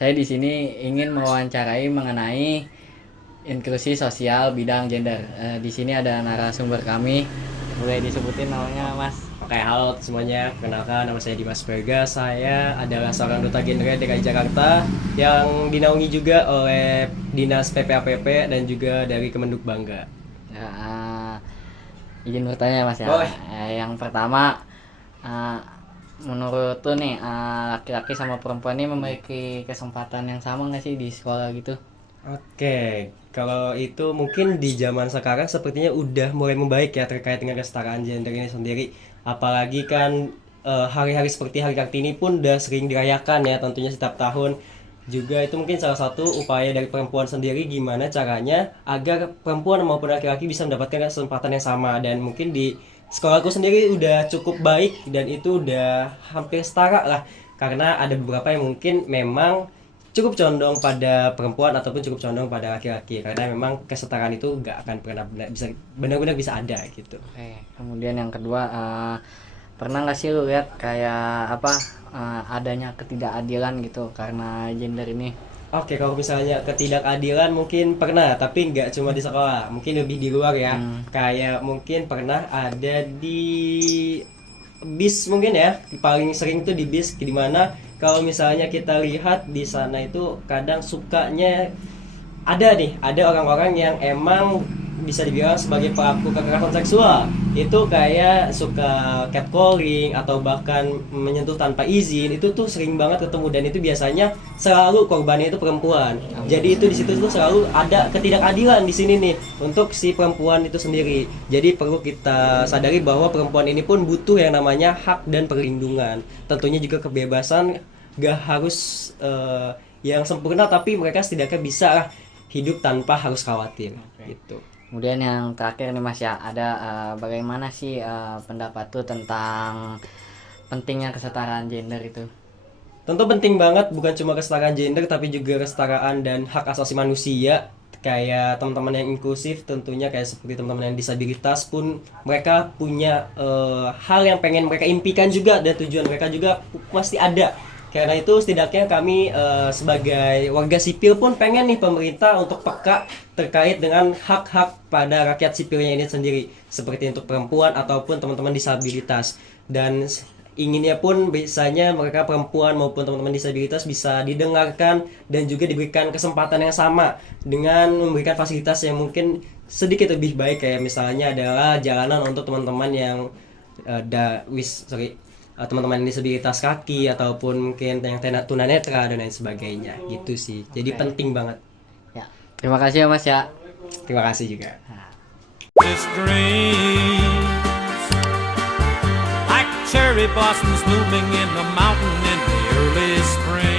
Saya di sini ingin mewawancarai mengenai inklusi sosial bidang gender. Di sini ada narasumber kami. Boleh disebutin namanya, Mas? Oke, halo semuanya. Perkenalkan, nama saya Dimas Berga. Saya adalah seorang duta gender DKI Jakarta yang dinaungi juga oleh Dinas PPAPP dan juga dari Kemenhub Bangga. Ya, izin bertanya, Mas ya. Boleh. Yang pertama, eh, menurut tuh nih, laki-laki sama perempuan ini memiliki kesempatan yang sama nggak sih di sekolah gitu? Oke, kalau itu mungkin di zaman sekarang sepertinya udah mulai membaik ya terkait dengan kesetaraan gender ini sendiri. Apalagi kan hari-hari seperti Hari Kartini pun udah sering dirayakan ya tentunya setiap tahun. Juga itu mungkin salah satu upaya dari perempuan sendiri gimana caranya agar perempuan maupun laki-laki bisa mendapatkan kesempatan yang sama, dan mungkin di sekolahku sendiri udah cukup baik dan itu udah hampir setara lah, karena ada beberapa yang mungkin memang cukup condong pada perempuan ataupun cukup condong pada laki-laki, karena memang kesetaraan itu nggak akan pernah bisa benar-benar bisa ada gitu. Oke, kemudian yang kedua, pernah nggak sih lu lihat kayak apa, adanya ketidakadilan gitu karena gender ini? Oke, kalau misalnya ketidakadilan mungkin pernah, tapi nggak cuma di sekolah, mungkin lebih di luar ya. Kayak mungkin pernah ada di bis mungkin ya, paling sering tuh di bis, di mana kalau misalnya kita lihat di sana itu kadang sukanya ada orang-orang yang emang bisa dibilang sebagai pelaku kekerasan seksual. Itu kayak suka catcalling atau bahkan menyentuh tanpa izin. Itu tuh sering banget ketemu, dan itu biasanya selalu korbannya itu perempuan. Jadi itu di situ tuh selalu ada ketidakadilan di sini nih untuk si perempuan itu sendiri. Jadi perlu kita sadari bahwa perempuan ini pun butuh yang namanya hak dan perlindungan. Tentunya juga kebebasan, gak harus yang sempurna, tapi mereka setidaknya bisa lah hidup tanpa harus khawatir. Gitu. Kemudian yang terakhir nih Mas ya, ada bagaimana sih pendapat tuh tentang pentingnya kesetaraan gender itu? Tentu penting banget, bukan cuma kesetaraan gender tapi juga kesetaraan dan hak asasi manusia. Kayak teman-teman yang inklusif, tentunya kayak seperti teman-teman yang disabilitas pun mereka punya hal yang pengen mereka impikan juga, dan tujuan mereka juga pasti ada. Karena itu setidaknya kami sebagai warga sipil pun pengen nih pemerintah untuk peka terkait dengan hak-hak pada rakyat sipilnya ini sendiri, seperti untuk perempuan ataupun teman-teman disabilitas. Dan inginnya pun biasanya mereka perempuan maupun teman-teman disabilitas bisa didengarkan dan juga diberikan kesempatan yang sama dengan memberikan fasilitas yang mungkin sedikit lebih baik, kayak misalnya adalah jalanan untuk teman-teman yang teman-teman disabilitas kaki ataupun mungkin yang tunanetra dan lain sebagainya gitu sih. Jadi penting banget. Ya, terima kasih ya Mas ya. Terima kasih juga. This dream like cherry blossoms blooming in the mountain in the early spring.